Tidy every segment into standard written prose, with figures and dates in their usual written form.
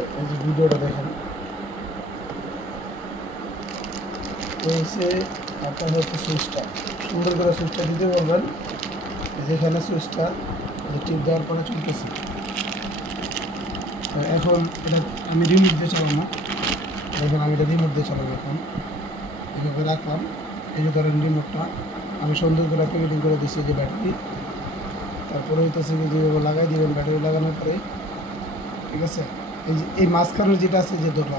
এই যে ভিডিওটা দেখেন, হচ্ছে আপনার হচ্ছে সুইচটা সুন্দর করে সুইচটা দিতে বলবেন। যেখানে সুইচটা টিপ দেওয়ার পরে চলতেছে। এখন এটা আমি রিমোট দিয়ে চালাবো, দেখুন আমি এটা রিমোট দিয়ে চালাবো। এখন এইভাবে রাখলাম, এই যে ধরেন রিমোটটা আমি সুন্দর করে প্যাকেটিং করে দিচ্ছি যে ব্যাটারি, তারপরে হইতেছে কি যেভাবে লাগাই দিবেন ব্যাটারি লাগানোর পরে, ঠিক আছে। এই যে এই মাঝখানের যেটা আছে যে দুটো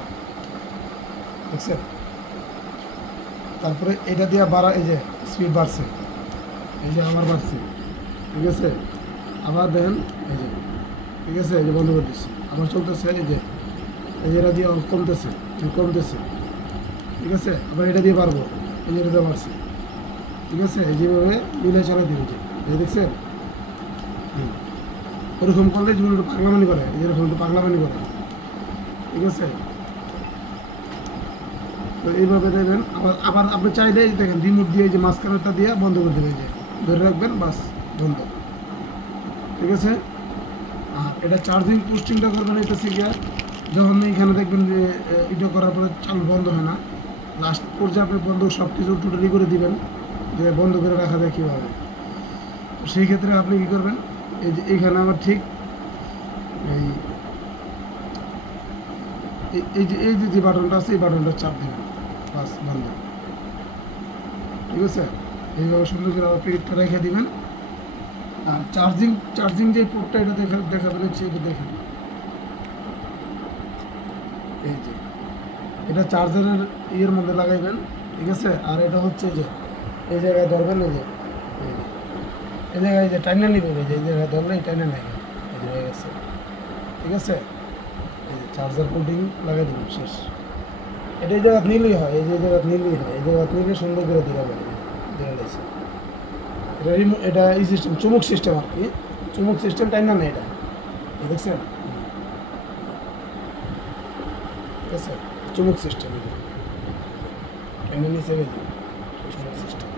দেখছেন, তারপরে এটা দিয়ে বাড়া, এই যে স্পিড বাড়ছে, এই যে আবার বাড়ছে, ঠিক আছে। আবার দেখেন এই যে, ঠিক আছে, এই যে বন্ধ করে দিচ্ছি, আবার চলতেছে, এই যে এটা দিয়ে কমতেছে, কমতেছে, ঠিক আছে। আবার এটা দিয়ে পারবো, এই যে এটা দিয়ে বাড়ছে, ঠিক আছে। যেভাবে মিলে চালাই দিবে, যে এই দেখছেন, ওরকম করলে যেগুলো একটু পাগলামানি করে, এরকম একটু পাগলামানি করে, ঠিক আছে। তো এইভাবে দেবেন। আবার আবার আপনি চাইলে দেখেন রিমোট দিয়ে যে মাঝখানেরটা দিয়ে বন্ধ করে দেবেন, যে ধরে রাখবেন, বাস বন্ধ, ঠিক আছে। আর এটা চার্জিং পোস্টিংটা করবেন, এটা শিখে যখন এইখানে দেখবেন যে এটা করার পরে চালু বন্ধ হয় না, লাস্ট পর্যায়ে আপনি বন্ধ সব কিছু টোটালি করে দিবেন, যে বন্ধ করে রাখা যায় কীভাবে। তো সেই ক্ষেত্রে আপনি কী করবেন, এই যে এইখানে আবার ঠিক এই যে বাটনটা আছে, এই বাটনটা চাপ দেবেন, বাস বন্ধ, ঠিক আছে। এইভাবে সুন্দর করে আবার প্লেটটা রেখে দিবেন। আর চার্জিং যে পোর্টটা এটা দেখা যাচ্ছে, এটা দেখেন, এই যে এটা চার্জারের ইয়ের মধ্যে লাগাইবেন, ঠিক আছে। আর এটা হচ্ছে যে এই জায়গায় ধরবেন, এই যে এই জায়গায় যে টাইনা নিবেন, এই যে এই জায়গায় ধরলে এই টাইনা নেবে, এই যে হয়ে গেছে, ঠিক আছে। এই যে চার্জার পোর্টিং লাগাই দেবেন, শেষ। এটা এই জায়গা নিলেই হয়, এই যে জায়গা নিলেই হয়, এই জায়গা নিলে সুন্দর করে দিতে হবে, দিয়ে দিয়েছে। এটা এই সিস্টেম চুমুক সিস্টেম আর কি, চুমুক সিস্টেম টাইনা নেই এটা, এই দেখছেন, ঠিক আছে। চুমুক সিস্টেম, এটা টাইনা নিচে চুমুক সিস্টেম।